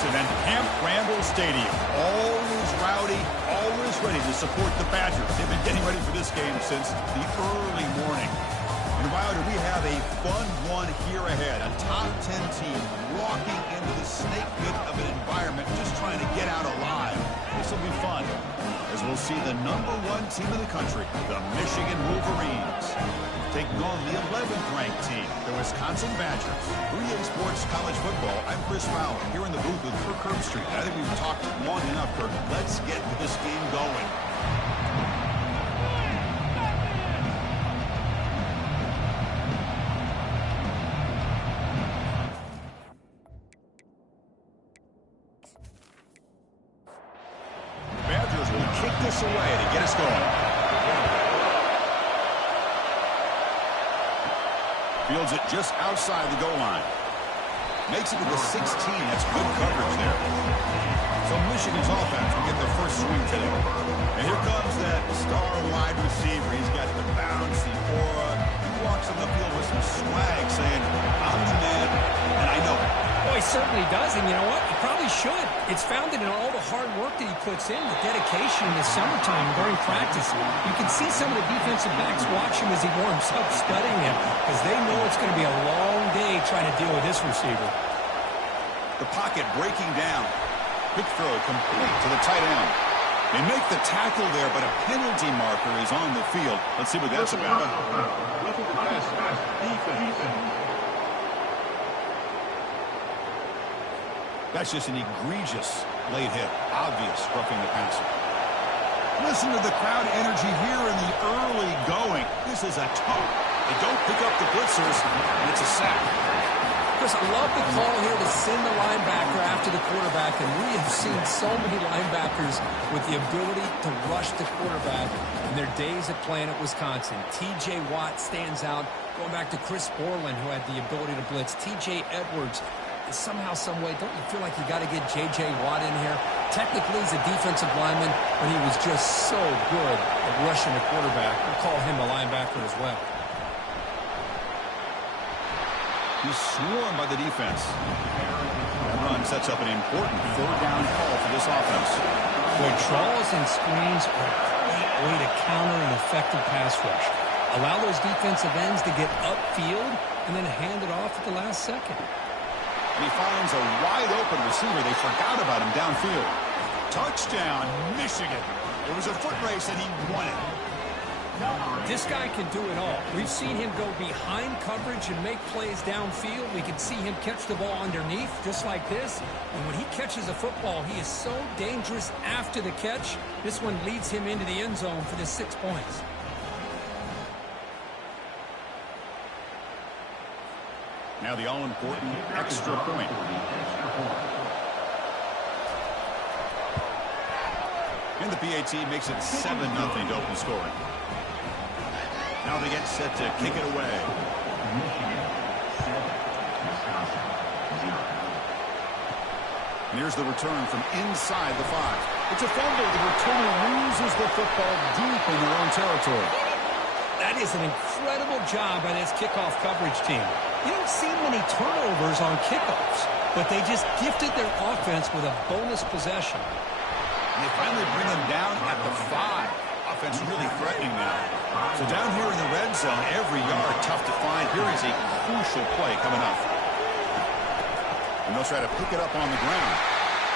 Jackson and Camp Randall Stadium. Always rowdy, always ready to support the Badgers. They've been getting ready for this game since the early morning. And Wilder, we have a fun one here ahead. A top 10 team walking into the snake pit of an environment, just trying to get out alive. This will be fun, as we'll see the #1 team in the country, the Michigan Wolverines, taking on the 11th ranked team, the Wisconsin Badgers. 3A Sports College Football, I'm Chris Fowler, here in the booth with Kirk Herbstreit. I think we've talked long enough, Kirk. Let's get this game going. The Badgers will kick this away to get us going. Fields it just outside the goal line. Makes it to the 16. That's good coverage there. So Michigan's offense will get their first swing today. And here comes that star wide receiver. He's got the bouncy aura. He walks on the field with some swag, saying, I'm the man, and I know it. Well, he certainly does, and you know what? He probably should. It's founded in all the hard work that he puts in, the dedication in the summertime during practice. You can see some of the defensive backs watch him as he warms up, studying him, because they know it's going to be a long day trying to deal with this receiver. The pocket breaking down. Quick throw complete to the tight end. They make the tackle there, but a penalty marker is on the field. Let's see what that's about. That's just an egregious late hit. Obvious roughing the passer. Listen to the crowd energy here in the early going. This is a tote. They don't pick up the blitzers, and it's a sack. Chris, I love the call here to send the linebacker after the quarterback, and we have seen so many linebackers with the ability to rush the quarterback in their days of playing at Wisconsin. T.J. Watt stands out. Going back to Chris Borland, who had the ability to blitz. T.J. Edwards. Somehow, some way, don't you feel like you got to get J.J. Watt in here? Technically, he's a defensive lineman, but he was just so good at rushing the quarterback. We'll call him a linebacker as well. He's swarmed by the defense. That run sets up an important third down call for this offense. Boy, draws and screens are a great way to counter an effective pass rush. Allow those defensive ends to get upfield and then hand it off at the last second. And he finds a wide-open receiver. They forgot about him downfield. Touchdown, Michigan. It was a foot race, and he won it. This guy can do it all. We've seen him go behind coverage and make plays downfield. We can see him catch the ball underneath, just like this. And when he catches a football, he is so dangerous after the catch. This one leads him into the end zone for the 6 points. Now the all-important extra point. And the PAT makes it 7-0 to open scoring. Now they get set to kick it away. And here's the return from inside the 5. It's a fumble. The returner loses the football deep in their own territory. That is an incredible job by this kickoff coverage team. You don't see many turnovers on kickoffs, but they just gifted their offense with a bonus possession. And they finally bring them down at the 5. Offense really threatening now. So down here in the red zone, every yard tough to find. Here is a crucial play coming up. And they'll try to pick it up on the ground.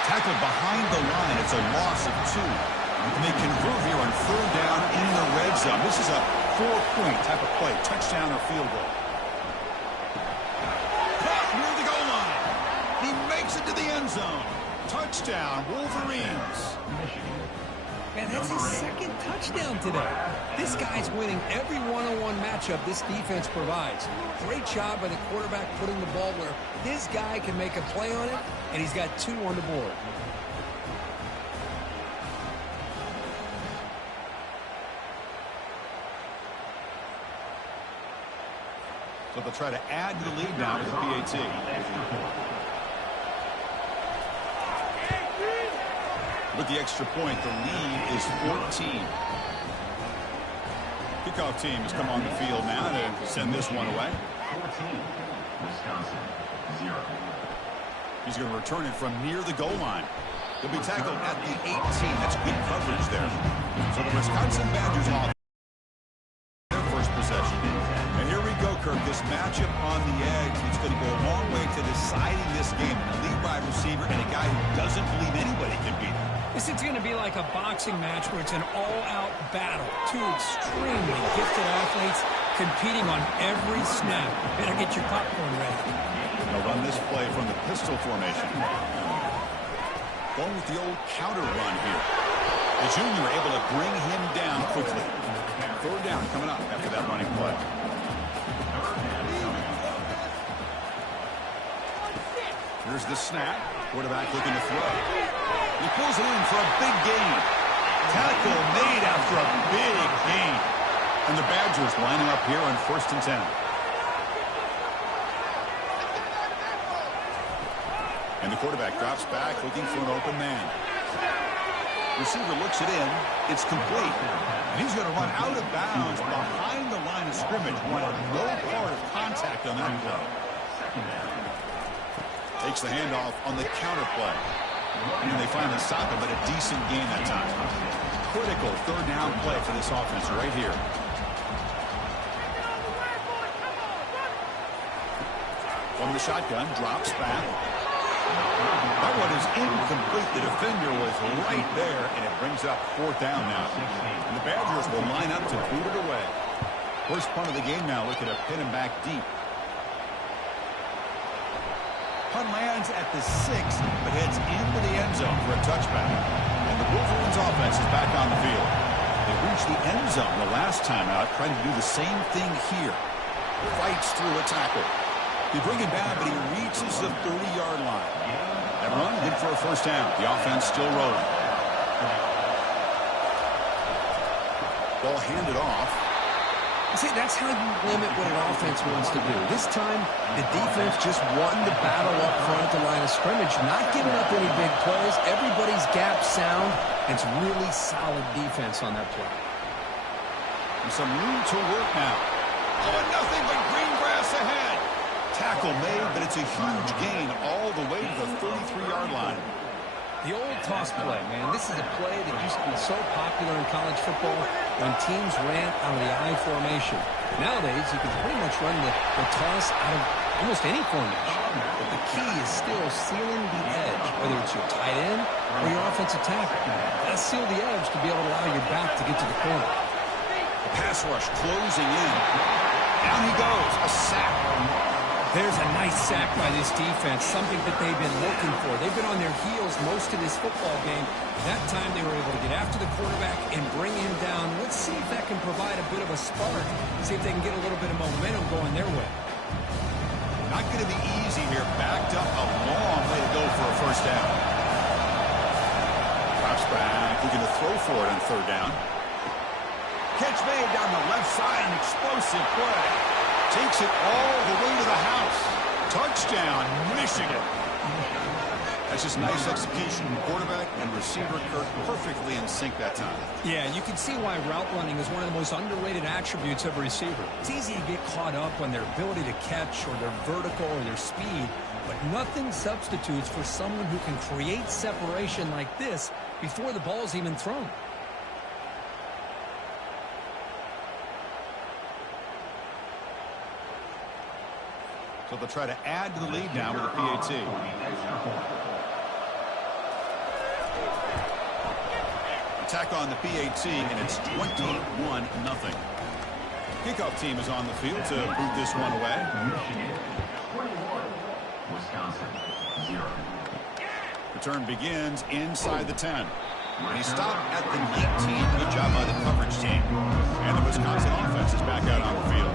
Tackled behind the line. It's a loss of 2. And they convert here on third down in the red zone. This is a 4-point type of play. Touchdown or field goal. Caught near the goal line. He makes it to the end zone. Touchdown, Wolverines. Man, that's his second touchdown today. This guy's winning every one-on-one matchup this defense provides. Great job by the quarterback putting the ball where his guy can make a play on it, and he's got 2 on the board. So they'll try to add to the lead now with the PAT. With the extra point, the lead is 14. Kickoff team has come on the field now to send this one away. 14, Wisconsin, 0. He's going to return it from near the goal line. He'll be tackled at the 18. That's good coverage there. So the Wisconsin Badgers off their first possession. And here we go, Kirk. This matchup on the edge, it's going to go a long way to deciding this game. A lead wide receiver and a guy who doesn't believe anybody can beat him. This is going to be like a boxing match where it's an all-out battle. Two extremely gifted athletes competing on every snap. Better get your popcorn ready. They'll run this play from the pistol formation. Going with the old counter run here. The junior able to bring him down quickly. Third down coming up after that running play. Here's the snap. Quarterback looking to throw. He pulls it in for a big gain. Tackle made after a big gain. And the Badgers lining up here on 1st and 10. And the quarterback drops back looking for an open man. Receiver looks it in. It's complete. And he's going to run out of bounds behind the line of scrimmage. Wanted no part of contact on that play. Takes the handoff on the counter play. And they finally stop him, but a decent gain that time. Critical third down play for this offense right here. From the shotgun, drops back. That one is incomplete. The defender was right there, and it brings up 4th down now. And the Badgers will line up to boot it away. First punt of the game now, looking to pin him back deep. Punt lands at the 6, but heads into the end zone for a touchback. And the Wolverines offense is back on the field. They reached the end zone the last time out, trying to do the same thing here. Fights through a tackle. They bring him down, but he reaches the 30-yard line. That run good for a first down. The offense still rolling. Ball handed off. See, that's how you limit what an offense wants to do. This time, the defense just won the battle up front at the line of scrimmage, not giving up any big plays. Everybody's gap sound, and it's really solid defense on that play. And some room to work now. Oh, and nothing but green grass ahead. Tackle made, but it's a huge gain all the way to the 33-yard line. The old toss play, man. This is a play that used to be so popular in college football when teams ran out of the I formation. Nowadays, you can pretty much run the toss out of almost any formation. But the key is still sealing the edge, whether it's your tight end or your offensive tackle. Gotta seal the edge to be able to allow your back to get to the corner. The pass rush closing in. Down he goes. A sack. There's a nice sack by this defense, something that they've been looking for. They've been on their heels most of this football game. That time they were able to get after the quarterback and bring him down. Let's see if that can provide a bit of a spark, see if they can get a little bit of momentum going their way. Not going to be easy here. Backed up a long way to go for a first down. Drops back, looking to throw for it on 3rd down. Catch made down the left side, an explosive play. Takes it all the way to the house. Touchdown, Michigan. That's just nice execution. Quarterback and receiver Kirk perfectly in sync that time. Yeah, you can see why route running is one of the most underrated attributes of a receiver. It's easy to get caught up on their ability to catch or their vertical or their speed, but nothing substitutes for someone who can create separation like this before the ball's even thrown. So they'll try to add to the lead now with a PAT. Attack on the PAT, and it's 21-0. Kickoff team is on the field to boot this one away. Return begins inside the 10. And he stopped at the 19. Good job by the coverage team. And the Wisconsin offense is back out on the field.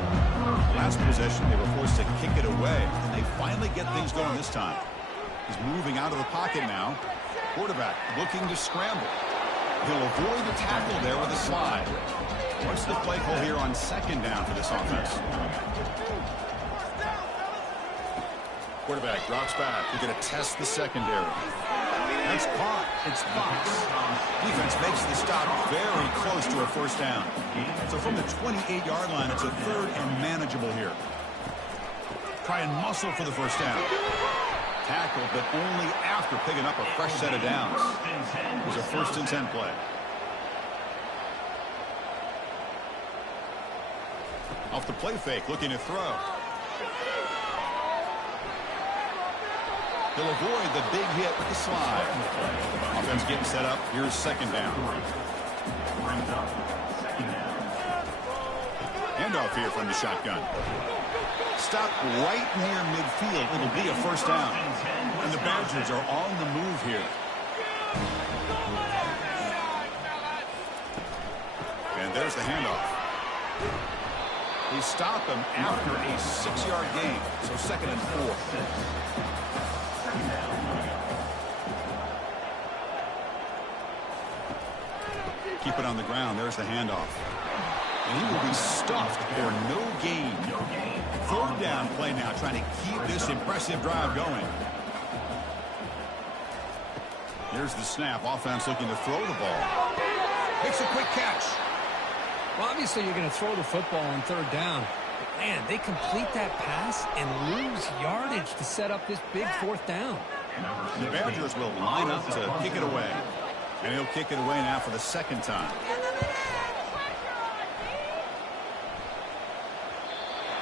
Last possession, they were forced to kick it away, and they finally get things going this time. He's moving out of the pocket now. Quarterback looking to scramble. He'll avoid the tackle there with a slide. What's the play call here on 2nd down for this offense? Quarterback drops back. They're going to test the secondary. That's caught. It's Fox. Defense makes the stop very close to a first down. So from the 28-yard line, it's a 3rd and manageable here. Try and muscle for the first down. tackle, but only after picking up a fresh set of downs. It was a 1st and 10 play. Off the play fake, looking to throw. He'll avoid the big hit with the slide. Offense getting set up. Here's 2nd down. Handoff here from the shotgun. Stop right near midfield. It'll be a 1st down. And the Badgers are on the move here. And there's the handoff. They stop him after a 6-yard gain. So 2nd and 4. Keep it on the ground. There's the handoff. And he will be stuffed for no gain. 3rd down play now, trying to keep this impressive drive going. Here's the snap. Offense looking to throw the ball. Makes a quick catch. Well, obviously you're going to throw the football on 3rd down. But man, they complete that pass and lose yardage to set up this big 4th down. The Badgers will line up to kick it away. And he'll kick it away now for the 2nd time.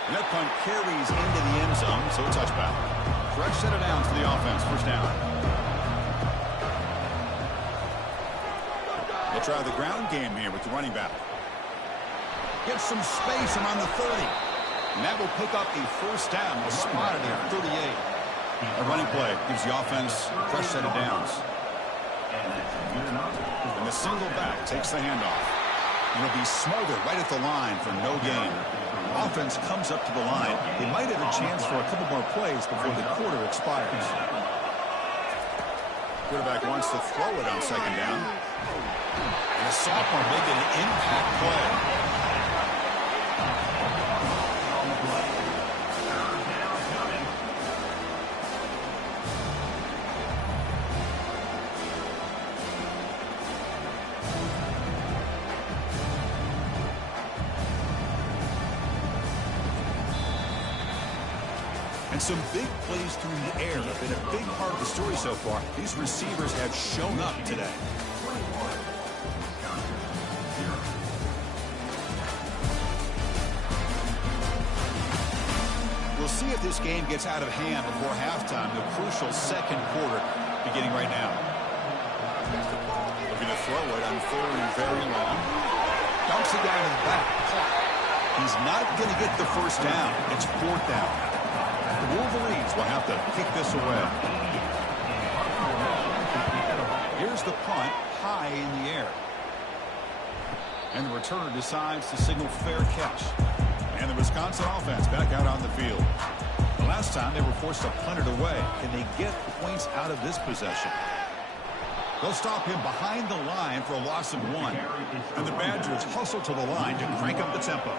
And that punt carries into the end zone, so a touchback. Fresh set of downs for the offense. 1st down. They'll try the ground game here with the running back. Gets some space around the 30. And that will pick up a 1st down. We'll spot it at 38. A running play gives the offense a fresh set of downs. And the single back takes the handoff. And it'll be smothered right at the line for no gain. Offense comes up to the line. They might have a chance for a couple more plays before the quarter expires. Quarterback wants to throw it on 2nd down. And a sophomore making an impact play. And some big plays through the air have been a big part of the story so far. These receivers have shown up today. We'll see if this game gets out of hand before halftime. The crucial 2nd quarter beginning right now. Looking to throw it on 3rd and very long. Dumps it down in the back. He's not going to get the 1st down. It's 4th down. The Wolverines will have to kick this away. Here's the punt, high in the air. And the returner decides to signal fair catch. And the Wisconsin offense back out on the field. The last time they were forced to punt it away. Can they get points out of this possession? They'll stop him behind the line for a loss of 1. And the Badgers hustle to the line to crank up the tempo.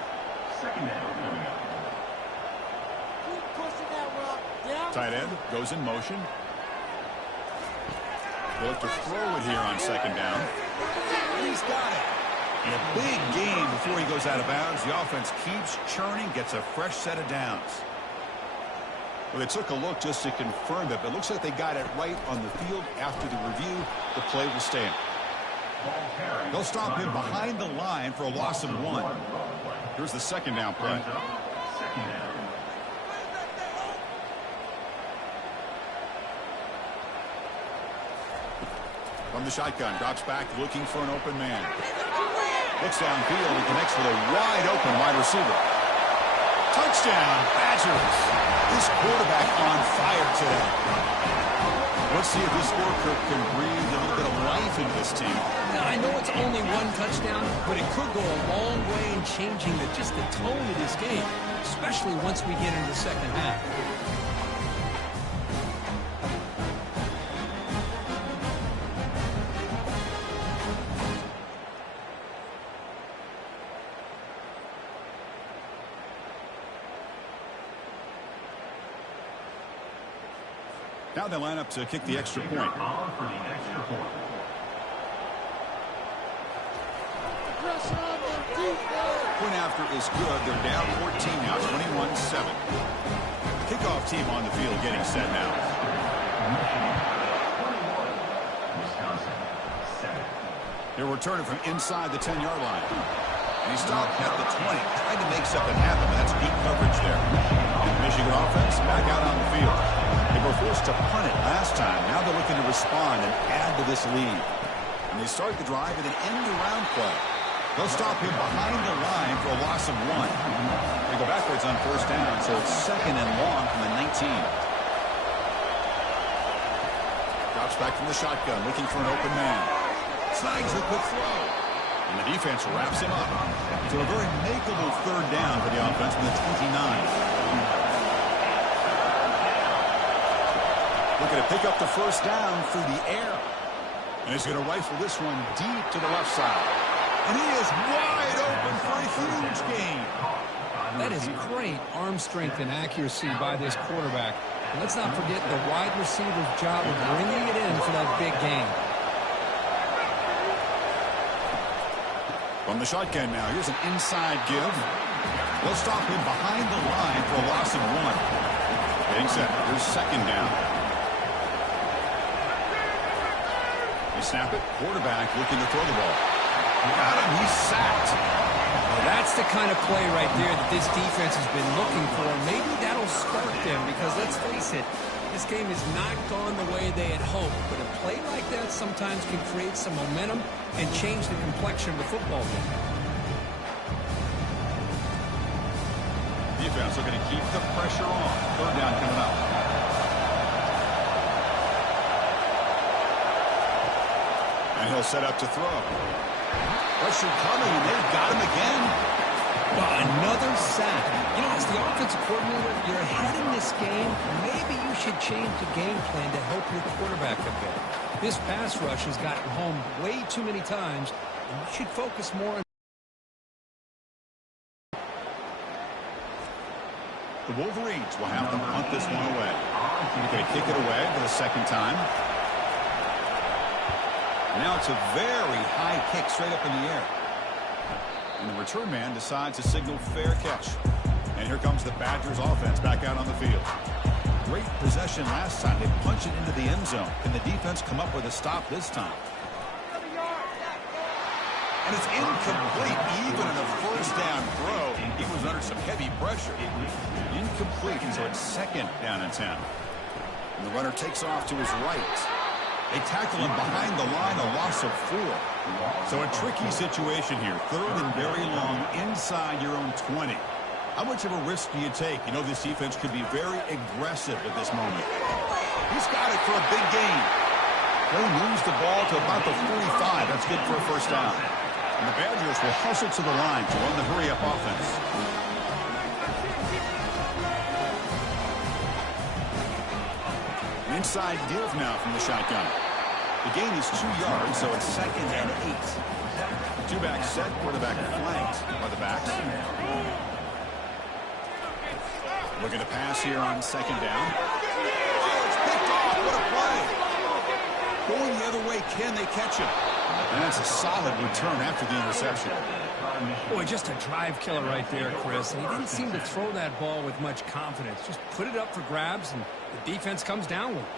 Tight end goes in motion. They'll look to throw it here on 2nd down. He's got it. And a big gain before he goes out of bounds. The offense keeps churning, gets a fresh set of downs. Well, they took a look just to confirm it, but it looks like they got it right on the field. After the review, the play will stand. They'll stop him behind the line for a loss of 1. Here's the 2nd down play. From the shotgun, drops back, looking for an open man. Looks downfield and connects with a wide-open wide receiver. Touchdown, Badgers. This quarterback on fire today. Let's see if this score can breathe a little bit of life into this team. Now, I know it's only 1 touchdown, but it could go a long way in changing just the tone of this game, especially once we get into the 2nd half. Now they line up to kick the extra point. Point after is good. They're down 14 now, 21-7. Kickoff team on the field getting set now. He'll return it from inside the 10-yard line. And he stopped at the 20, trying to make something happen. That's good coverage there. And the Michigan offense back out on the field. They were forced to punt it last time. Now they're looking to respond and add to this lead. And they start the drive with an end-around play. They'll stop him behind the line for a loss of 1. They go backwards on first down, so it's 2nd and long from the 19. Drops back from the shotgun, looking for an open man. Snags a quick throw. And the defense wraps him up. So a very makeable 3rd down for the offense from the 29. Looking to pick up the first down through the air. And he's going to rifle this one deep to the left side. And he is wide open for a huge gain. That is great arm strength and accuracy by this quarterback. And let's not forget the wide receiver's job of bringing it in for that big gain. From the shotgun now, here's an inside give. They'll stop him behind the line for a loss of 1. Getting set. Here's 2nd down. They snap it. Quarterback looking to throw the ball. Got him. He's sacked. Well, that's the kind of play right there that this defense has been looking for. Maybe that'll spark them because, let's face it, this game has not gone the way they had hoped. But a play like that sometimes can create some momentum and change the complexion of the football game. Defense looking to keep the pressure on. 3rd down coming up. And he'll set up to throw. Pressure coming, and they've got him again. Well, another sack. You know, as the offensive coordinator, you're ahead in this game. Maybe you should change the game plan to help your quarterback a bit. This pass rush has gotten home way too many times, and you should focus more on. The Wolverines will have them punt this one away. They're going to kick it away for the 2nd time. Now it's a very high kick straight up in the air. And the return man decides to signal fair catch. And here comes the Badgers offense back out on the field. Great possession last time. They punch it into the end zone. Can the defense come up with a stop this time? And it's incomplete. Even on a first down throw, he was under some heavy pressure. Incomplete, so it's 2nd down and 10. And the runner takes off to his right. They tackle him behind the line, a loss of 4. So a tricky situation here. 3rd and very long inside your own 20. How much of a risk do you take? You know this defense could be very aggressive at this moment. He's got it for a big gain. They moves the ball to about the 45. That's good for a first down. And the Badgers will hustle to the line to run the hurry-up offense. Inside give now from the shotgun. The gain is 2 yards, so it's 2nd and 8. Two-back set, quarterback flanked by the backs. Looking to pass here on 2nd down. Oh, it's picked off. What a play. Going the other way, can they catch him? And that's a solid return after the interception. Boy, just a drive killer right there, Chris. And he didn't seem to throw that ball with much confidence. Just put it up for grabs, and the defense comes down with it.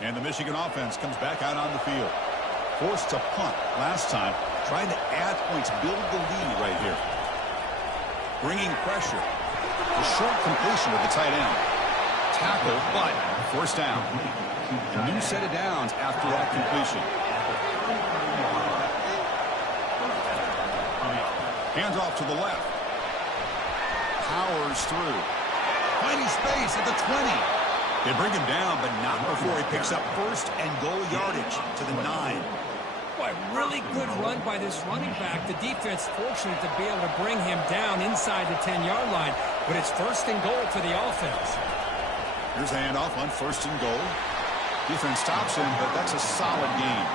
And the Michigan offense comes back out on the field. Forced to punt last time. Trying to add points, build the lead right here. Bringing pressure. A short completion with the tight end. Tackle, but first down. A new set of downs after that completion. Hands off to the left. Powers through. Finding space at the 20. They bring him down, but not before he picks up first and goal yardage to the 9. Boy, really good run by this running back. The defense fortunate to be able to bring him down inside the 10-yard line, but it's 1st and goal for the offense. Here's a handoff on 1st and goal. Defense stops him, but that's a solid gain.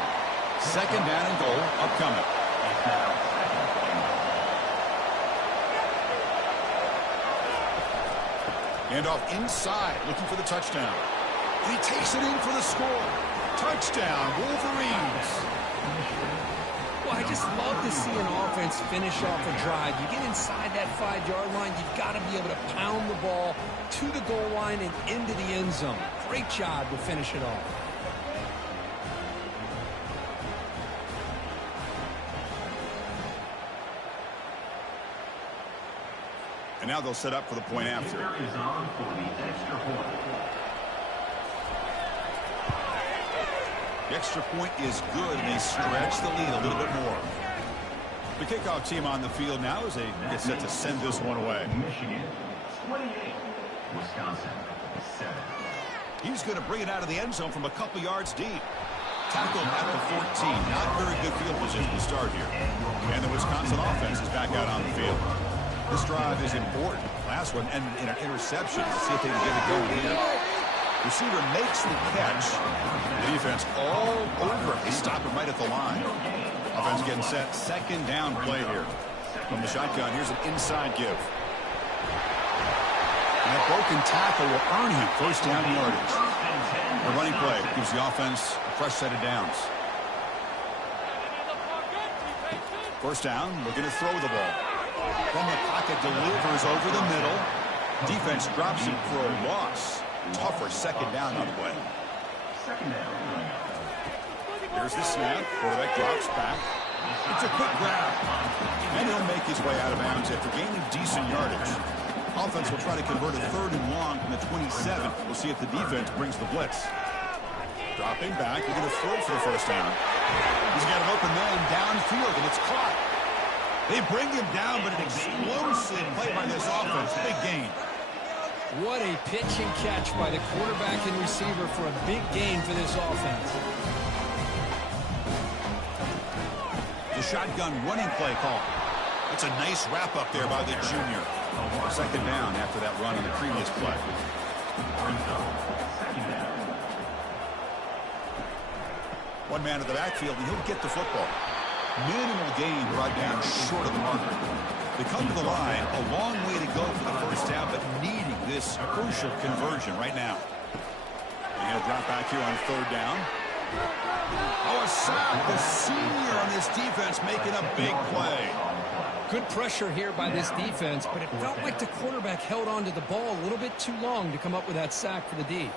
2nd down and goal upcoming. Handoff inside, looking for the touchdown. And he takes it in for the score. Touchdown, Wolverines. Well, I just love to see an offense finish off a drive. You get inside that 5-yard line, you've got to be able to pound the ball to the goal line and into the end zone. Great job to finish it off. And now they'll set up for the point after. The extra point is good, and they stretch the lead a little bit more. The kickoff team on the field now as they get set to send this one away. Michigan, 28. Wisconsin, 7. He's going to bring it out of the end zone from a couple yards deep. Tackled at the 14. Not very good field position to start here. And the Wisconsin offense is back out on the field. This drive is important. Last one ended in an interception. Let's see if they can get it going here. Receiver makes the catch. The defense all over him. They stop him right at the line. Offense getting set. Second down play here. From the shotgun, here's an inside give. And that broken tackle will earn him first down yardage. The running play gives the offense a fresh set of downs. First down, looking to throw the ball. From the pocket, delivers over the middle. Defense drops it for a loss. Tougher second down on the way. Here's the snap. Quarterback drops back. It's a quick grab. And he'll make his way out of bounds after gaining decent yardage. Offense will try to convert a 3rd and long from the 27. We'll see if the defense brings the blitz. Dropping back. We're going to throw for the first down. He's got an open man downfield, and it's caught. They bring him down, but an explosive play by this offense. Big gain. What a pitch and catch by the quarterback and receiver for a big gain for this offense. The shotgun running play call. It's a nice wrap up there by the junior. Second down after that run on the previous play. One man in the backfield, and he'll get the football. Minimal gain brought down short of the marker. They come to the line, a long way to go for the first down, but needing this crucial conversion right now. They're going to drop back here on 3rd down. Oh, a sack. The senior on this defense making a big play. Good pressure here by this defense, but it felt like the quarterback held on to the ball a little bit too long to come up with that sack for the D.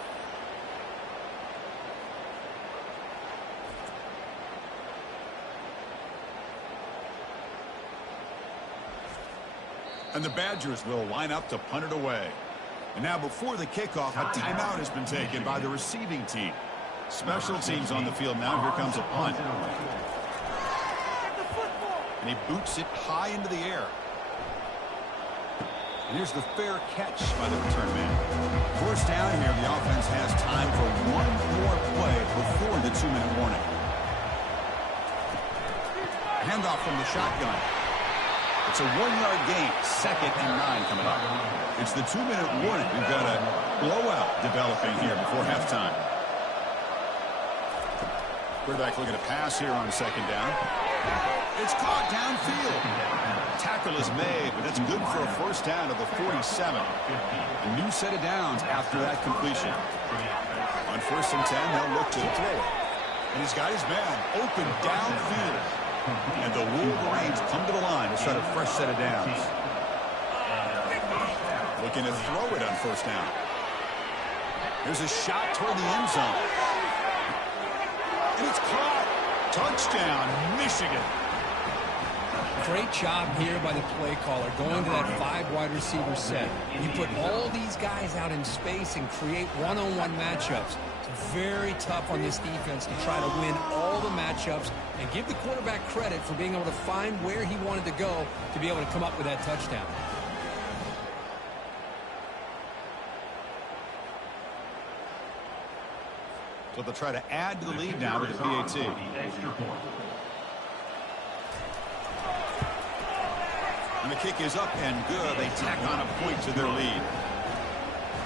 And the Badgers will line up to punt it away. And now before the kickoff, a timeout has been taken by the receiving team. Special teams on the field now. Here comes a punt. And he boots it high into the air. And here's the fair catch by the return man. First down here, the offense has time for one more play before the 2-minute warning. Handoff from the shotgun. It's a 1-yard gain, 2nd and 9 coming up. It's the 2-minute warning. We've got a blowout developing here before halftime. Quarterback looking to pass here on 2nd down. It's caught downfield. Tackle is made, but that's good for a first down of the 47. A new set of downs after that completion. On 1st and 10, they'll look to throw it. And he's got his man open downfield. And the Wolverines come to the line to start a fresh set of downs. Looking to throw it on 1st down. There's a shot toward the end zone. And it's caught. Touchdown, Michigan. Great job here by the play caller, going to that 5-wide receiver set. You put all these guys out in space and create one-on-one matchups. It's very tough on this defense to try to win all the matchups and give the quarterback credit for being able to find where he wanted to go to be able to come up with that touchdown. So they'll try to add to the lead now with the PAT. And the kick is up and good. They tack on a point to their lead.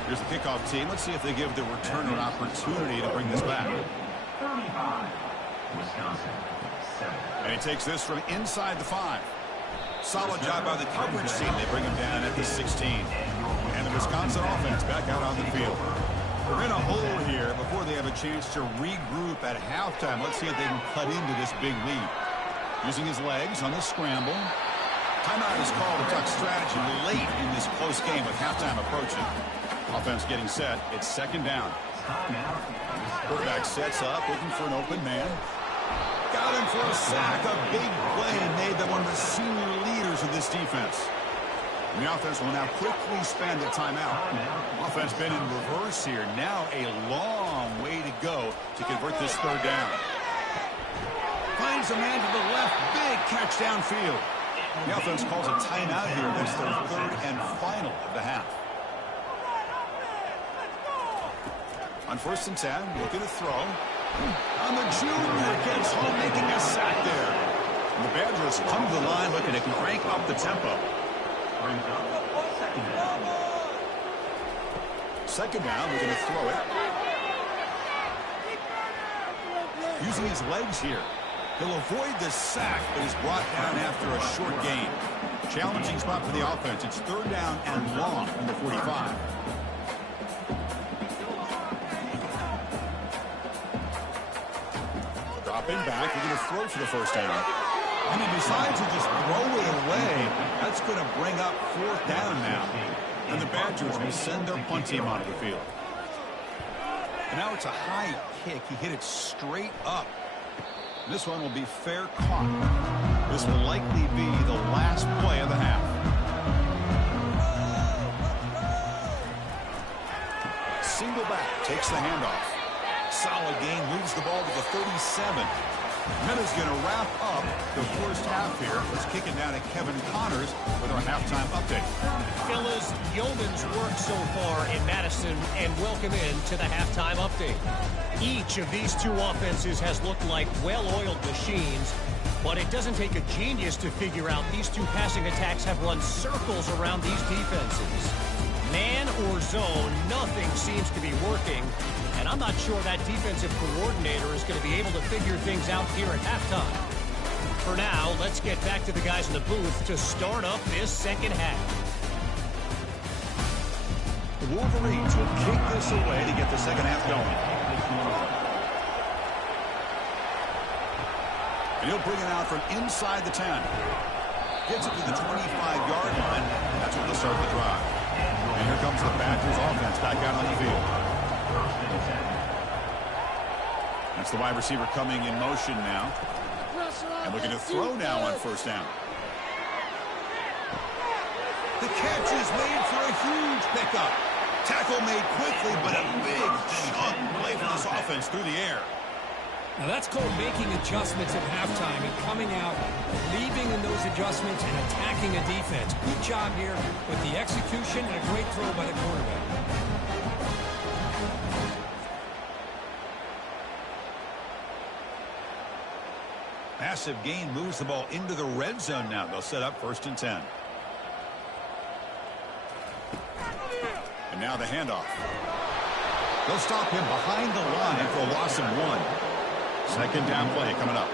Here's the kickoff team. Let's see if they give the returner an opportunity to bring this back. 35. Wisconsin, 7. And he takes this from inside the 5. Solid job by the coverage team. They bring him down at the 16. And the Wisconsin offense back out on the field. They're in a hole here before they have a chance to regroup at halftime. Let's see if they can cut into this big lead. Using his legs on the scramble. Timeout is called to talk strategy late in this close game with halftime approaching. Offense getting set. It's second down. Quarterback sets up, looking for an open man. Got him for a sack. A big play made them one of the senior leaders of this defense. And the offense will now quickly spend the timeout. Offense been in reverse here. Now a long way to go to convert this third down. Finds a man to the left. Big catch downfield. The offense calls a timeout here. That's their third and final of the half. On 1st and 10, looking to throw. On the junior, gets home, making a sack there. And the Badgers come to the line looking to crank up the tempo. Second down, we're going to throw it. Using his legs here. He'll avoid the sack, but is brought down after a short gain. Challenging spot for the offense. It's third down and long from the 45. Dropping back, we're going to throw for the first down. And he decides to just throw it away. That's going to bring up fourth down now. And the Badgers will send their punt team onto the field. And now it's a high kick. He hit it straight up. This one will be fair caught. This will likely be the last play of the half. Single back takes the handoff. Solid gain, moves the ball to the 37. Minna's going to wrap up the first half here. Let's kick it down to Kevin Connors with our halftime update. Fellas, yeoman's work so far in Madison, and welcome in to the halftime update. Each of these two offenses has looked like well-oiled machines, but it doesn't take a genius to figure out these two passing attacks have run circles around these defenses. Man or zone, nothing seems to be working. And I'm not sure that defensive coordinator is going to be able to figure things out here at halftime. For now, let's get back to the guys in the booth to start up this second half. The Wolverines will kick this away to get the second half going. And he'll bring it out from inside the 10. Gets it to the 25-yard line. That's where they'll start the drive. And here comes the Badgers offense back out on the field. That's the wide receiver coming in motion now. And looking to throw now on first down. The catch is made for a huge pickup. Tackle made quickly, but a big chunk play for this offense through the air. Now that's called making adjustments at halftime and coming out, leaving in those adjustments and attacking a defense. Good job here with the execution and a great throw by the quarterback. Massive gain moves the ball into the red zone now. They'll set up 1st and 10. And now the handoff. They'll stop him behind the line for a loss of 1. Second down play coming up.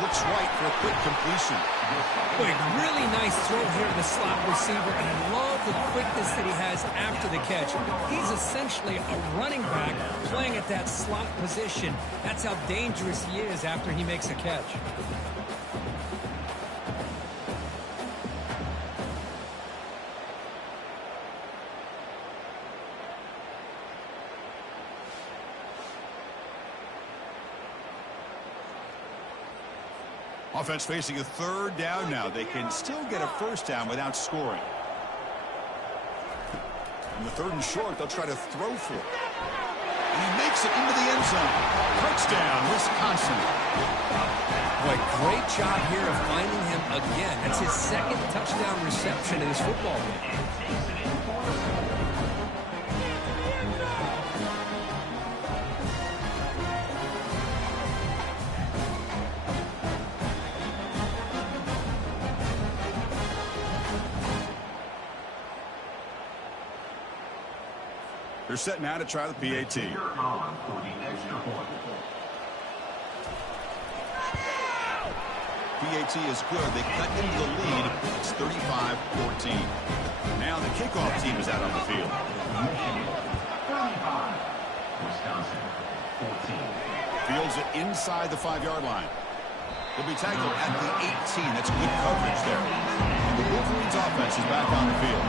Looks right for a quick completion. Boy, really nice throw here to the slot receiver, and I love the quickness that he has after the catch. He's essentially a running back playing at that slot position. That's how dangerous he is after he makes a catch. Offense facing a third down now. They can still get a first down without scoring. And the 3rd and short, they'll try to throw for it. And he makes it into the end zone. Touchdown, Wisconsin. Boy, great job here of finding him again. That's his 2nd touchdown reception in his football game. They're set now to try the PAT. PAT is good. They cut into the lead. It's 35-14. Now the kickoff team is out on the field. Michigan, 35. Wisconsin, 14. Fields it inside the 5-yard line. He'll be tackled at the 18. That's good coverage there. And the Wolverines offense is back on the field.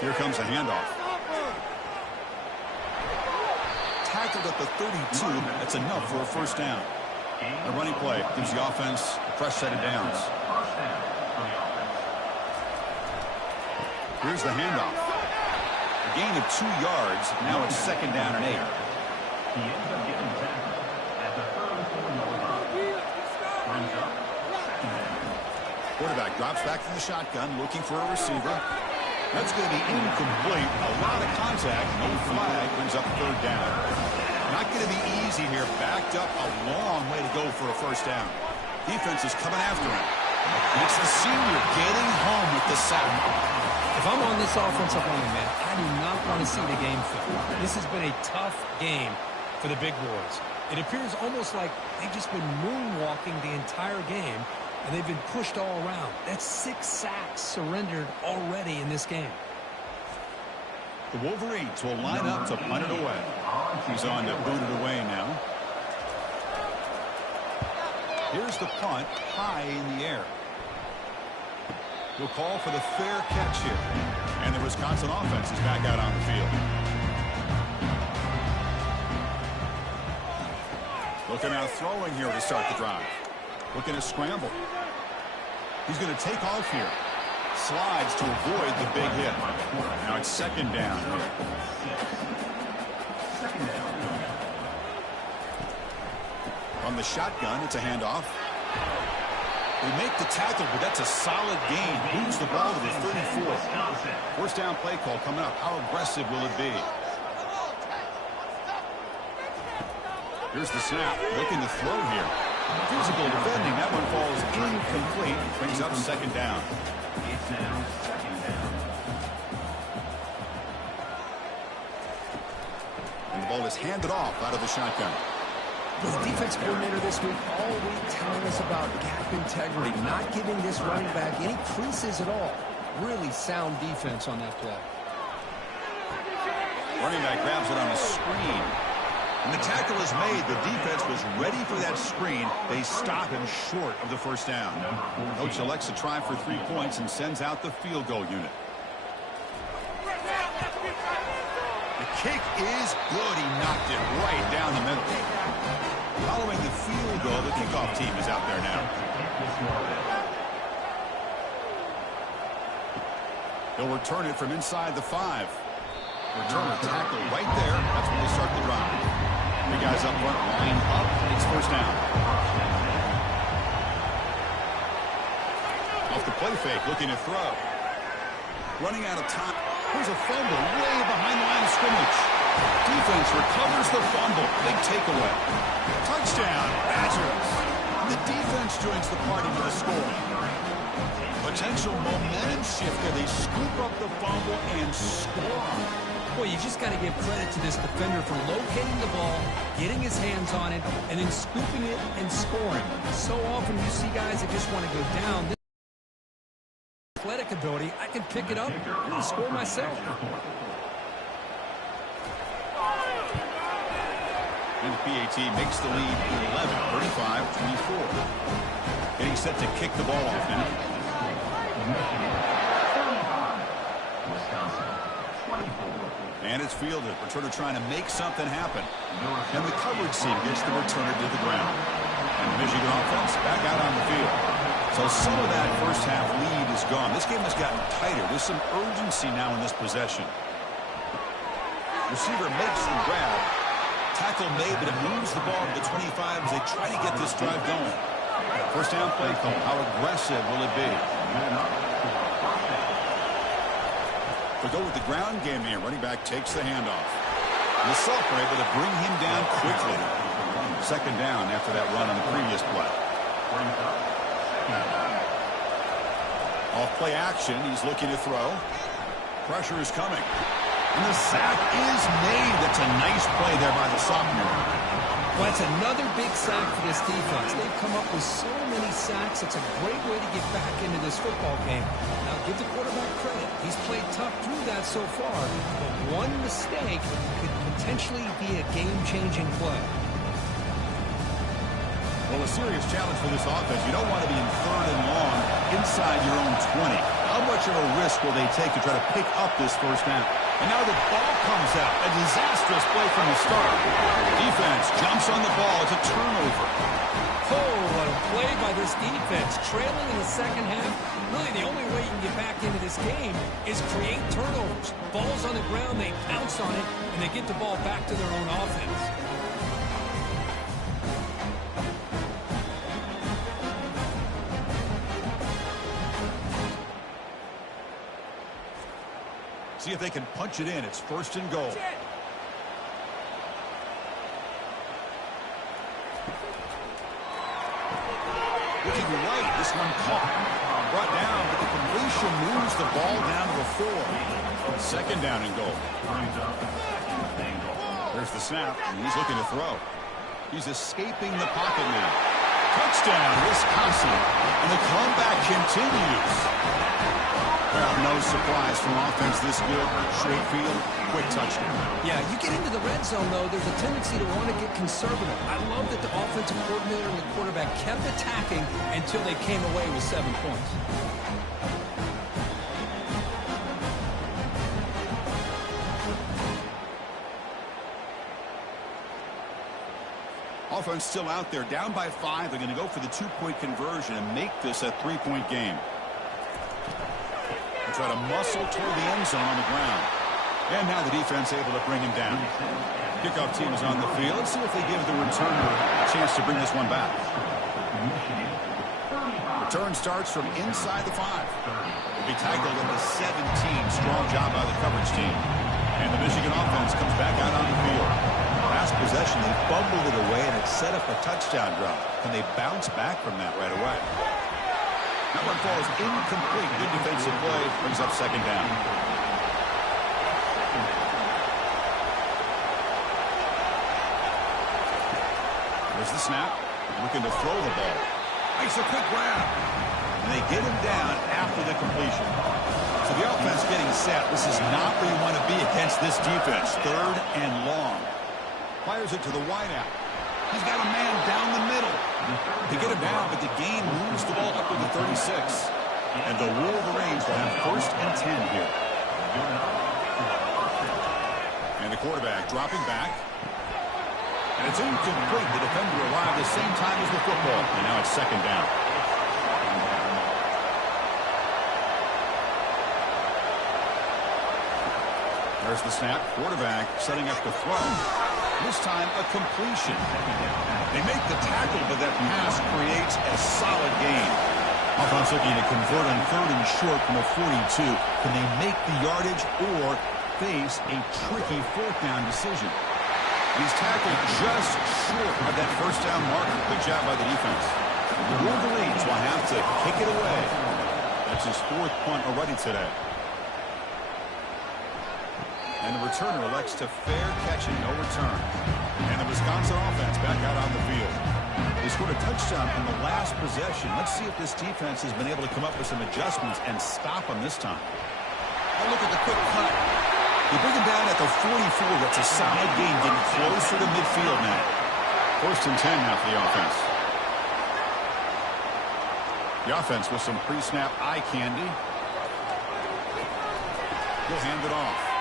Here comes a handoff. Tackled at the 32. That's enough for a first down. The running play gives the offense a fresh set of downs. Here's the handoff. A gain of 2 yards. Now it's second down and 8. He ends up getting tackled at the 34-yard line. Brings up second down. Quarterback drops back from the shotgun, looking for a receiver. That's going to be incomplete. A lot of contact. No flag. Brings up third down. Not going to be easy here. Backed up a long way to go for a first down. Defense is coming after him. It's the senior getting home with the sack. If I'm on this offensive line, man, I do not want to see the game film. This has been a tough game for the big boys. It appears almost like they've just been moonwalking the entire game, and they've been pushed all around. That's 6 sacks surrendered already in this game. The Wolverines will line up to punt it away. He's on to boot it away now. Here's the punt, high in the air. We'll call for the fair catch here. And the Wisconsin offense is back out on the field. Looking out throwing here to start the drive. Looking to scramble. He's going to take off here. Slides to avoid the big hit. Now it's second down here. From the shotgun, it's a handoff. They make the tackle, but that's a solid gain. Moves the ball to the 34. First down play call coming up. How aggressive will it be? Here's the snap. Looking to throw here. Physical defending. That one falls incomplete. Brings up second down. It's now second down. And the ball is handed off out of the shotgun. The defense coordinator this week all week telling us about gap integrity, not giving this running back any creases at all. Really sound defense on that play. Running back grabs it on a screen. And the tackle is made. The defense was ready for that screen. They stop him short of the first down. Coach elects to try for 3 points and sends out the field goal unit. The kick is good. He knocked it right down the middle. Following the field goal, the kickoff team is out there now. They'll return it from inside the 5. Returner tackle right there. That's when they start the drive. The guys up front line up. It's first down. Off the play fake, looking to throw. Running out of time. Here's a fumble way behind the line of scrimmage. Defense recovers the fumble. Big takeaway. Touchdown, Badgers. The defense joins the party with a score. Potential momentum shifter. They scoop up the fumble and score. Boy, you just got to give credit to this defender for locating the ball, getting his hands on it, and then scooping it and scoring. So often you see guys that just want to go down. This athletic ability, I can pick it up and score myself. And the PAT makes the lead 11, 35-24. Getting set to kick the ball off now. Wisconsin, 24. And it's fielded. Returner trying to make something happen. And the coverage team gets the returner to the ground. And the Michigan offense back out on the field. So some of that first half lead is gone. This game has gotten tighter. There's some urgency now in this possession. Receiver makes the grab. Tackle made, but it moves the ball to the 25 as they try to get this drive going. First down play call. How aggressive will it be? They'll go with the ground game here. Running back takes the handoff. And the Salk were able to bring him down quickly. Second down after that run on the previous play. Off play action. He's looking to throw. Pressure is coming. And the sack is made. That's a nice play there by the sophomore. Well, that's another big sack for this defense. They've come up with so many sacks. It's a great way to get back into this football game. Now, give the quarterback credit. He's played tough through that so far, but one mistake could potentially be a game-changing play. Well, a serious challenge for this offense. You don't want to be in 3rd and long inside your own 20. How much of a risk will they take to try to pick up this first down? And now the ball comes out. A disastrous play from the start. Defense jumps on the ball. It's a turnover. Oh, what a play by this defense. Trailing in the second half. Really, the only way you can get back into this game is create turnovers. Ball's on the ground, they pounce on it, and they get the ball back to their own offense. See if they can punch it in. It's 1st and goal. Looking right, this one caught. Brought down, but the completion moves the ball down to the 4. 2nd down and goal. There's the snap, and he's looking to throw. He's escaping the pocket now. Touchdown, Wisconsin. And the comeback continues. Well, no surprise from offense this good. Straight field, quick touchdown. Yeah, you get into the red zone, though, there's a tendency to want to get conservative. I love that the offensive coordinator and the quarterback kept attacking until they came away with 7 points. Offense still out there, down by 5. They're going to go for the 2-point conversion and make this a 3-point game. Try to muscle toward the end zone on the ground. And now the defense able to bring him down. Kickoff team is on the field. Let's see if they give the returner a chance to bring this one back. Return starts from inside the 5. Will be tackled at the 17. Strong job by the coverage team. And the Michigan offense comes back out on the field. Last possession, they fumbled it away, and it set up a touchdown drive. Can they bounce back from that right away? That one falls incomplete. Good defensive play. Brings up 2nd down. There's the snap. Looking to throw the ball. Makes a quick grab. And they get him down after the completion. So the offense getting set. This is not where you want to be against this defense. 3rd and long. Fires it to the wideout. He's got a man down the middle. They get him down, but the gain moves the ball up to the 36. And the Wolverines will have 1st and 10 here. And the quarterback dropping back. And it's incomplete. The defender arrived the same time as the football. And now it's 2nd down. There's the snap. Quarterback setting up the throw. This time, a completion. They make the tackle, but that pass creates a solid gain. Offense looking to convert on 3rd and short from a 42. Can they make the yardage or face a tricky 4th down decision? He's tackled just short of that 1st down marker. Good job by the defense. The Wolverines will have to kick it away. That's his 4th punt already today. And the returner elects to fair catch and no return. And the Wisconsin offense back out on the field. They scored a touchdown on the last possession. Let's see if this defense has been able to come up with some adjustments and stop them this time. Oh, look at the quick cut. They bring him down at the 44. That's a solid gain, getting closer to midfield now. 1st and 10 now for the offense. The offense with some pre-snap eye candy. He'll hand it off.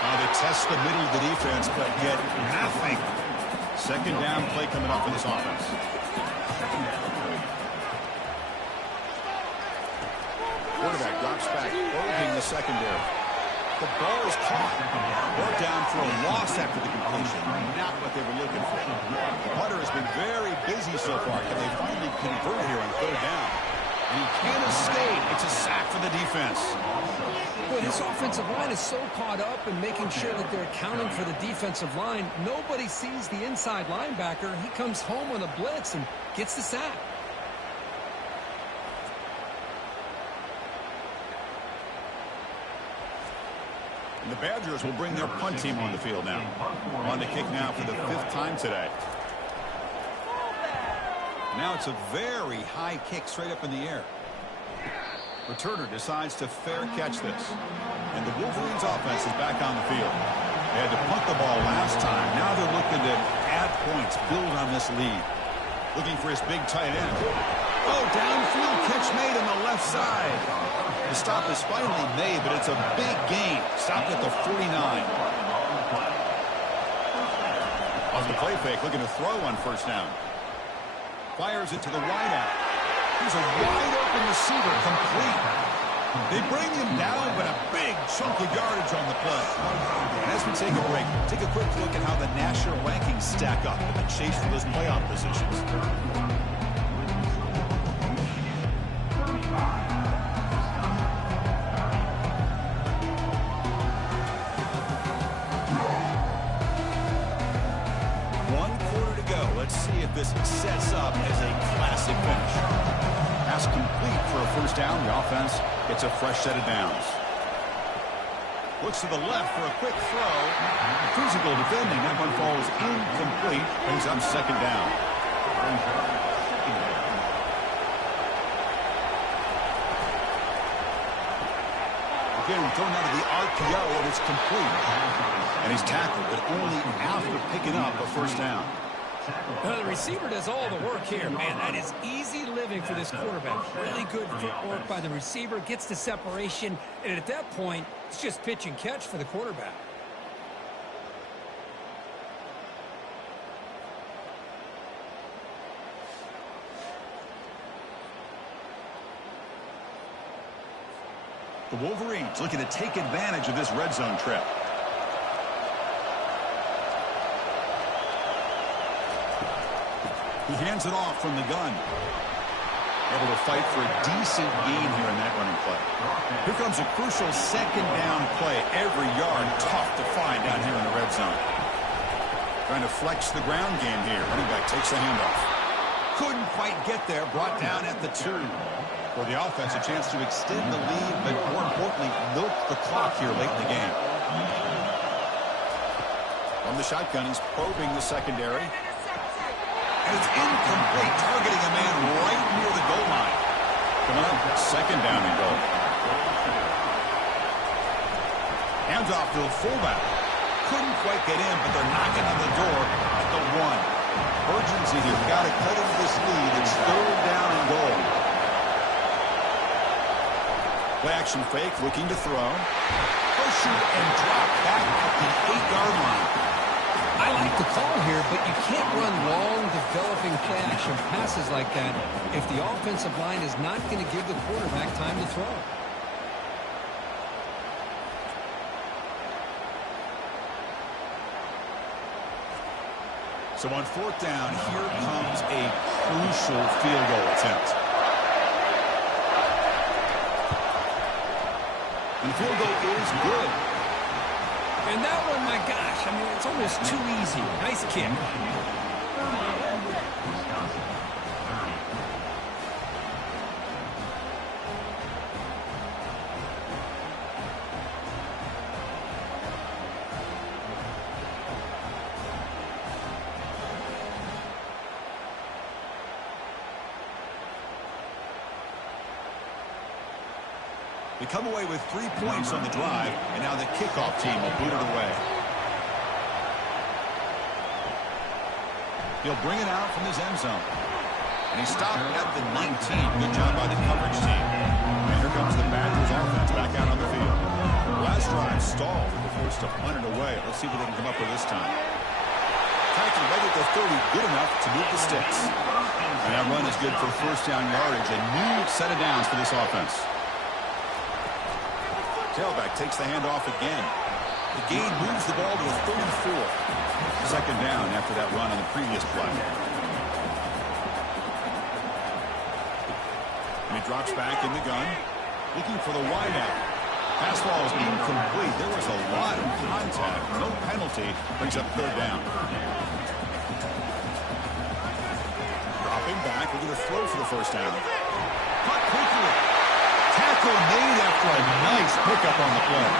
They test the middle of the defense, but get nothing. 2nd down play coming up for this offense. Quarterback drops back, probing the secondary. The ball is caught. Brought down for a loss after the completion. Not what they were looking for. The punter has been very busy so far. Can they finally convert here on 3rd down? And he can't escape. It's a sack for the defense. Boy, this offensive line is so caught up in making sure that they're accounting for the defensive line. Nobody sees the inside linebacker. He comes home on a blitz and gets the sack. And the Badgers will bring their punt team on the field now. On to kick now for the 5th time today. Now it's a very high kick straight up in the air. Returner decides to fair catch this. And the Wolverines offense is back on the field. They had to punt the ball last time. Now they're looking to add points, build on this lead. Looking for his big tight end. Oh, downfield catch made on the left side. The stop is finally made, but it's a big gain. Stopped at the 49. On the play fake, looking to throw on first down. Fires it to the wideout. He's a wide-open receiver, complete. They bring him down, but a big chunk of yardage on the play. And as we take a break, take a quick look at how the national rankings stack up in the chase for those playoff positions. See if this sets up as a classic finish. Pass complete for a first down. The offense gets a fresh set of downs. Looks to the left for a quick throw. Physical defending. That one falls incomplete. Brings up second down. Again, thrown out of the RPO, and it's complete. And he's tackled, but only after picking up a first down. Well, the receiver does all the work here. Man, that is easy living for this quarterback. Really good footwork by the receiver, gets the separation, and at that point, it's just pitch and catch for the quarterback. The Wolverines looking to take advantage of this red zone trip. He hands it off from the gun. Able to fight for a decent gain here in that running play. Here comes a crucial second down play. Every yard tough to find down here in the red zone. Trying to flex the ground game here. Running back takes the handoff. Couldn't quite get there. Brought down at the 2. For the offense, a chance to extend the lead, but more importantly, milk the clock here late in the game. From the shotgun, he's probing the secondary. And it's incomplete, targeting a man right near the goal line. Coming up, second down and goal. Hands off to the fullback. Couldn't quite get in, but they're knocking on the door at the 1. Urgency here. Got to cut into this lead. It's third down and goal. Play action fake, looking to throw. Push and drop back at the 8-yard line. I like the call here, but you can't run long, developing play-action passes like that if the offensive line is not going to give the quarterback time to throw. So on fourth down, here comes a crucial field goal attempt. And the field goal is good. And that one, my gosh, I mean, it's almost too easy. Nice kick. They come away with 3 points on the drive, and now the kickoff team will boot it away. He'll bring it out from his end zone. And he stopped at the 19. Good job by the coverage team. And here comes the Badgers offense back out on the field. Last drive stalled and forced to punt it away. Let's see what they can come up with this time. Tackled right at the 30, good enough to move the sticks. And that run is good for first down yardage. A new set of downs for this offense. Tailback takes the handoff again. The gain moves the ball to the 34. Second down after that run on the previous play. And he drops back in the gun, looking for the wideout. Pass ball is incomplete. There was a lot of contact. No penalty. Brings up third down. Dropping back. We're going to throw for the first down. Cut quickly. Tackle made after a nice pickup on the play.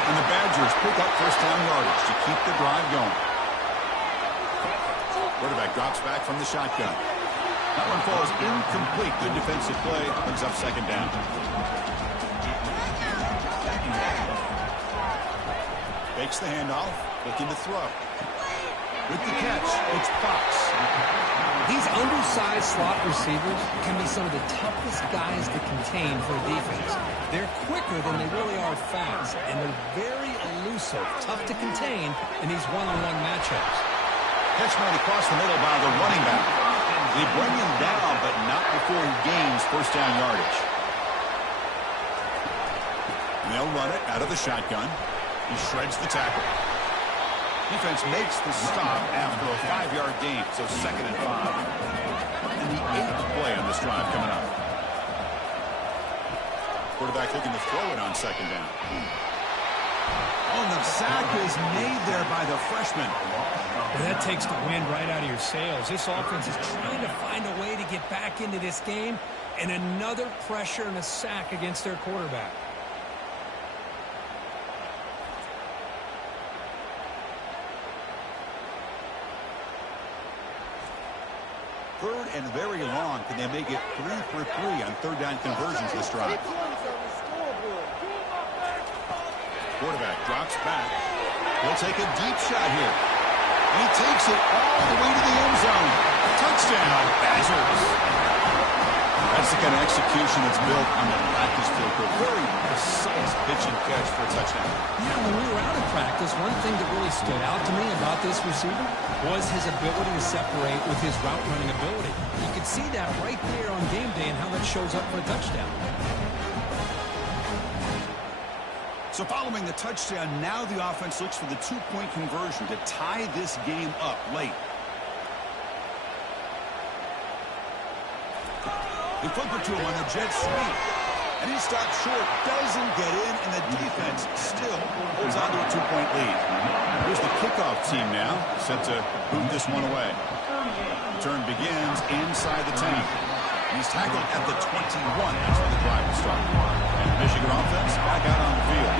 And the Badgers pick up first down yardage to keep the drive going. Quarterback drops back from the shotgun. That one falls incomplete. Good defensive play. Brings up second down. Fakes the handoff. Looking to throw. With the catch, it's Fox. These undersized slot receivers can be some of the toughest guys to contain for a defense. They're quicker than they really are fast, and they're very elusive, tough to contain in these one-on-one matchups. Catch made across the middle by the running back. They bring him down, but not before he gains first down yardage. And they'll run it out of the shotgun. He shreds the tackle. Defense makes the stop after a 5-yard gain, so 2nd and 5. And the 8th play on this drive coming up. Quarterback looking to throw it on 2nd down. Oh, the sack is made there by the freshman. Well, that takes the wind right out of your sails. This offense is trying to find a way to get back into this game, and another pressure and a sack against their quarterback. Third and very long. Can they make it 3 for 3 on third down conversions this drive? Quarterback drops back. He'll take a deep shot here. And he takes it all the way to the end zone. Touchdown, Badgers. That's the kind of execution that's built on the practice field. A very precise pitch and catch for a touchdown. Yeah, when we were out of practice, one thing that really stood out to me about this receiver was his ability to separate with his route running ability. You could see that right there on game day and how that shows up for a touchdown. So following the touchdown, now the offense looks for the 2-point conversion to tie this game up late. They flip it to him on the jet sweep. And he stops short, doesn't get in, and the defense still holds on to a 2-point lead. Here's the kickoff team now, set to boot this one away. Turn begins inside the 10. He's tackled at the 21. That's where the drive will start. And the Michigan offense back out on the field.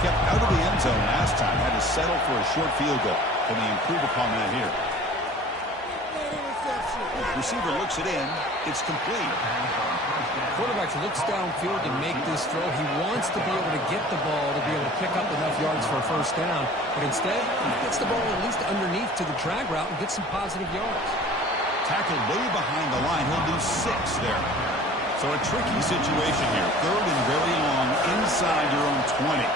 Kept out of the end zone last time. Had to settle for a short field goal. Can they improve upon that here? Receiver looks it in. It's complete. Quarterback looks downfield to make this throw. He wants to be able to get the ball to be able to pick up enough yards for a first down. But instead, he gets the ball at least underneath to the drag route and gets some positive yards. Tackled way behind the line. He'll lose 6 there. So a tricky situation here. Third and very long inside your own 20.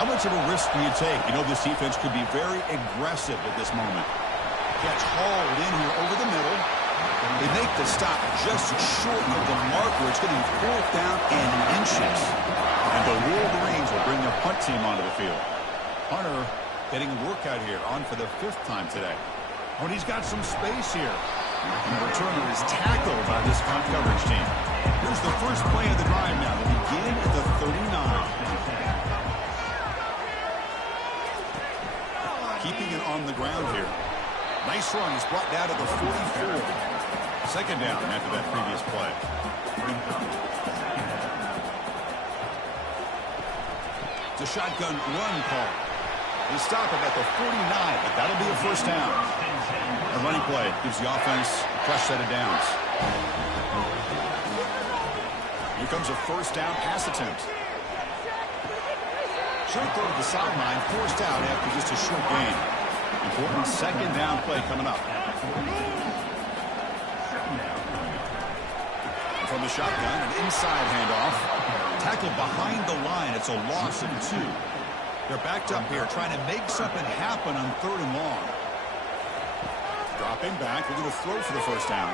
How much of a risk do you take? You know this defense could be very aggressive at this moment. Gets hauled in here over the middle. They make the stop just short of the marker. It's going to be 4th down and inches. And the Wolverines will bring their punt team onto the field. Hunter getting a workout here, on for the 5th time today. Oh, and he's got some space here. And the returner is tackled by this punt coverage team. Here's the first play of the drive now. They begin at the 39. Keeping it on the ground here. Nice run. He's brought down to the 44. 2nd down after that previous play. It's a shotgun run call. They stop him at the 49, but that'll be a first down. A running play gives the offense a fresh set of downs. Here comes a first down pass attempt. Short throw to the sideline, forced out after just a short gain. Important 2nd down play coming up. From the shotgun, an inside handoff. Tackled behind the line. It's a loss of 2. They're backed up here, trying to make something happen on 3rd and long. Dropping back, looking to throw for the first down.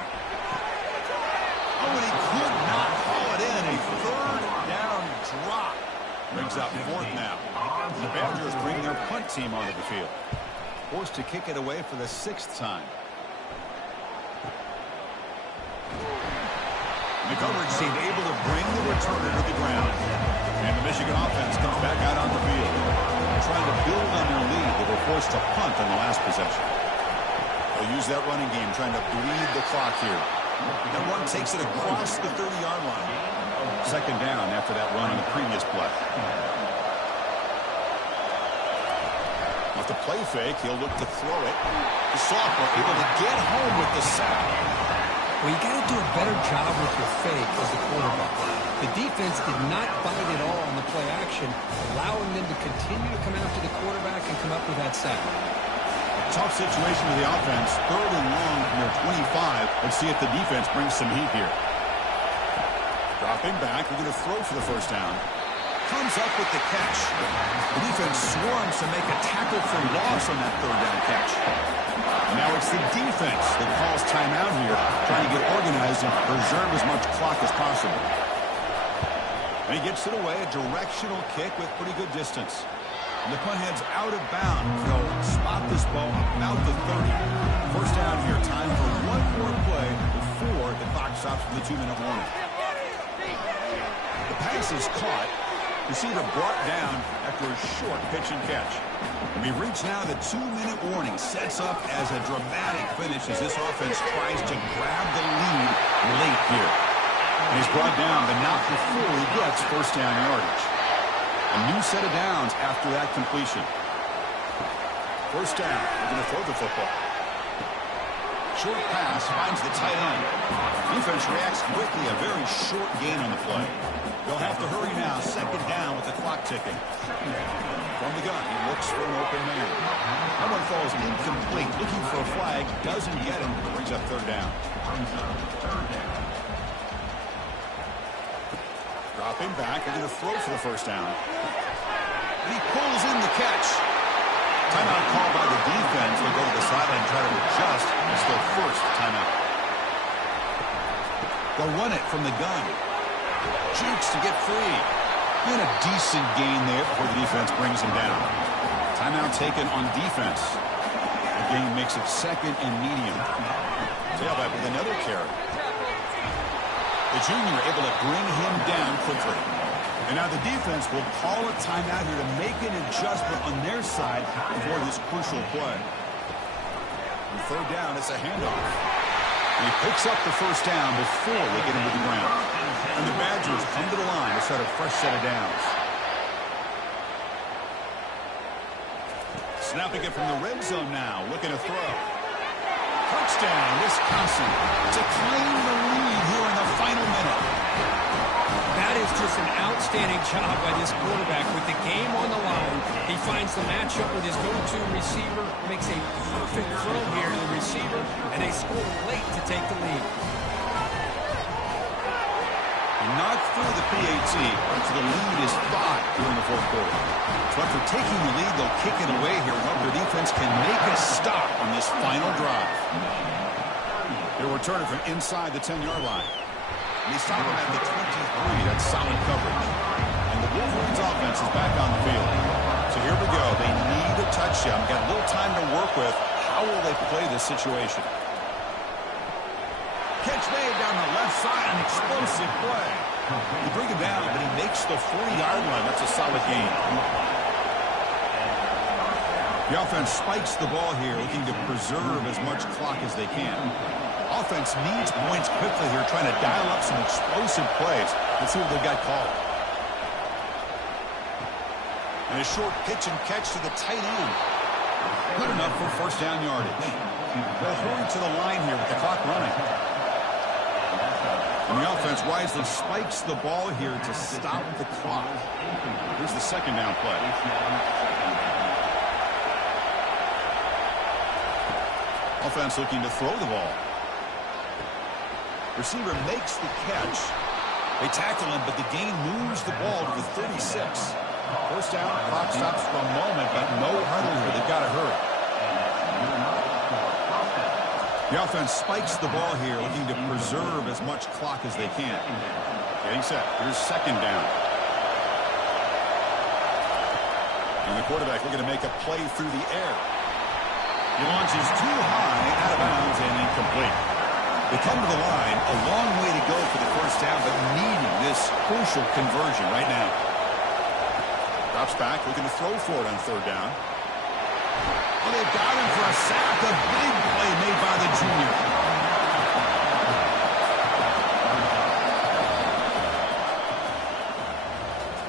Oh, and he could not haul it in. A 3rd down drop. Brings up 4th now. The Badgers bring their punt team onto the field. Forced to kick it away for the 6th time. The coverage team able to bring the returner to the ground. And the Michigan offense comes back out on the field. Trying to build on their lead. They were forced to punt on the last possession. They'll use that running game, trying to bleed the clock here. That run takes it across the 30-yard line. 2nd down after that run on the previous play. Off the play fake, he'll look to throw it. The sophomore able to get home with the sack. Well, you got to do a better job with your fake as the quarterback. The defense did not bite at all on the play action, allowing them to continue to come after the quarterback and come up with that sack. Tough situation for the offense. 3rd and long from their 25. Let's see if the defense brings some heat here. Dropping back, we're going to throw for the first down. Comes up with the catch. The defense swarms to make a tackle for loss on that 3rd down catch. And now it's the defense that calls timeout here, trying to get organized and preserve as much clock as possible. And he gets it away, a directional kick with pretty good distance. And the punt heads out of bounds. They'll spot this ball about the 30. First down here, time for one more play before the clock stops for the 2-minute warning. The pass is caught. Receiver brought down after a short pitch and catch. And we've reached now the 2-minute warning. Sets up as a dramatic finish as this offense tries to grab the lead late here. And he's brought down, but not before he gets first down yardage. A new set of downs after that completion. First down. We're going to throw the football. Short pass finds the tight end. Defense reacts quickly. A very short gain on the play. They'll have to hurry now. 2nd down with the clock ticking. From the gun, he looks for an open man. That one falls incomplete. Looking for a flag. Doesn't get him. Brings up 3rd down. Dropping back. They're going to throw for the first down. He pulls in the catch. Timeout called by the defense. They'll go to the sideline and try to adjust. It's their first timeout. They'll run it from the gun. Jukes to get free. And a decent gain there before the defense brings him down. Timeout taken on defense. The game makes it 2nd and medium. Tailback with another carry. The junior able to bring him down quickly. And now the defense will call a timeout here to make an adjustment on their side before this crucial play. On 3rd down, it's a handoff. And he picks up the first down before they get him to the ground. And the Badgers come to the line to start a fresh set of downs. Snapping it from the red zone now, looking to throw. Touchdown, Wisconsin, to claim the lead here in the final minute. That is just an outstanding job by this quarterback. With the game on the line, he finds the matchup with his go-to receiver, makes a perfect throw here to the receiver, and they score late to take the lead. Not through the PAT, so the lead is 5 here in the 4th quarter. So after taking the lead, they'll kick it away here. Hope their defense can make a stop on this final drive. They'll return it from inside the 10-yard line. And they stop him at the 23. That's solid coverage. And the Wolverines offense is back on the field. So here we go. They need a touchdown. Got a little time to work with. How will they play this situation? Catch made down the left side. An explosive play. You bring him down, but he makes the 40-yard line. That's a solid gain. The offense spikes the ball here, looking to preserve as much clock as they can. Offense needs points quickly here, trying to dial up some explosive plays. Let's see what they've got called. And a short pitch and catch to the tight end. Good enough for first down yardage. They'll hurry to the line here with the clock running. And the offense wisely spikes the ball here to stop the clock. Here's the 2nd down play. Offense looking to throw the ball. Receiver makes the catch. They tackle him, but the gain moves the ball to the 36. First down, clock stops for a moment, but no huddle here. They've got to hurry. The offense spikes the ball here, looking to preserve as much clock as they can. Getting set. Here's 2nd down. And the quarterback looking to make a play through the air. He launches too high, out of bounds, and incomplete. They come to the line, a long way to go for the first down, but needing this crucial conversion right now. Drops back, looking to throw for it on 3rd down. Oh, they've got him for a sack. A big play made by the junior.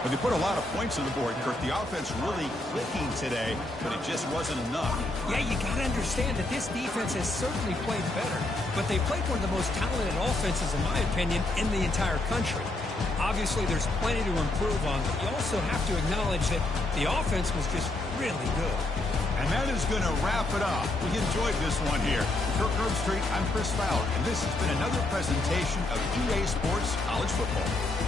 But they put a lot of points on the board, Kurt. The offense really clicking today, but it just wasn't enough. Yeah, you got to understand that this defense has certainly played better, but they played one of the most talented offenses, in my opinion, in the entire country. Obviously, there's plenty to improve on, but you also have to acknowledge that the offense was just really good. And that is going to wrap it up. We enjoyed this one here. Kirk Herbstreit, I'm Chris Fowler, and this has been another presentation of EA Sports College Football.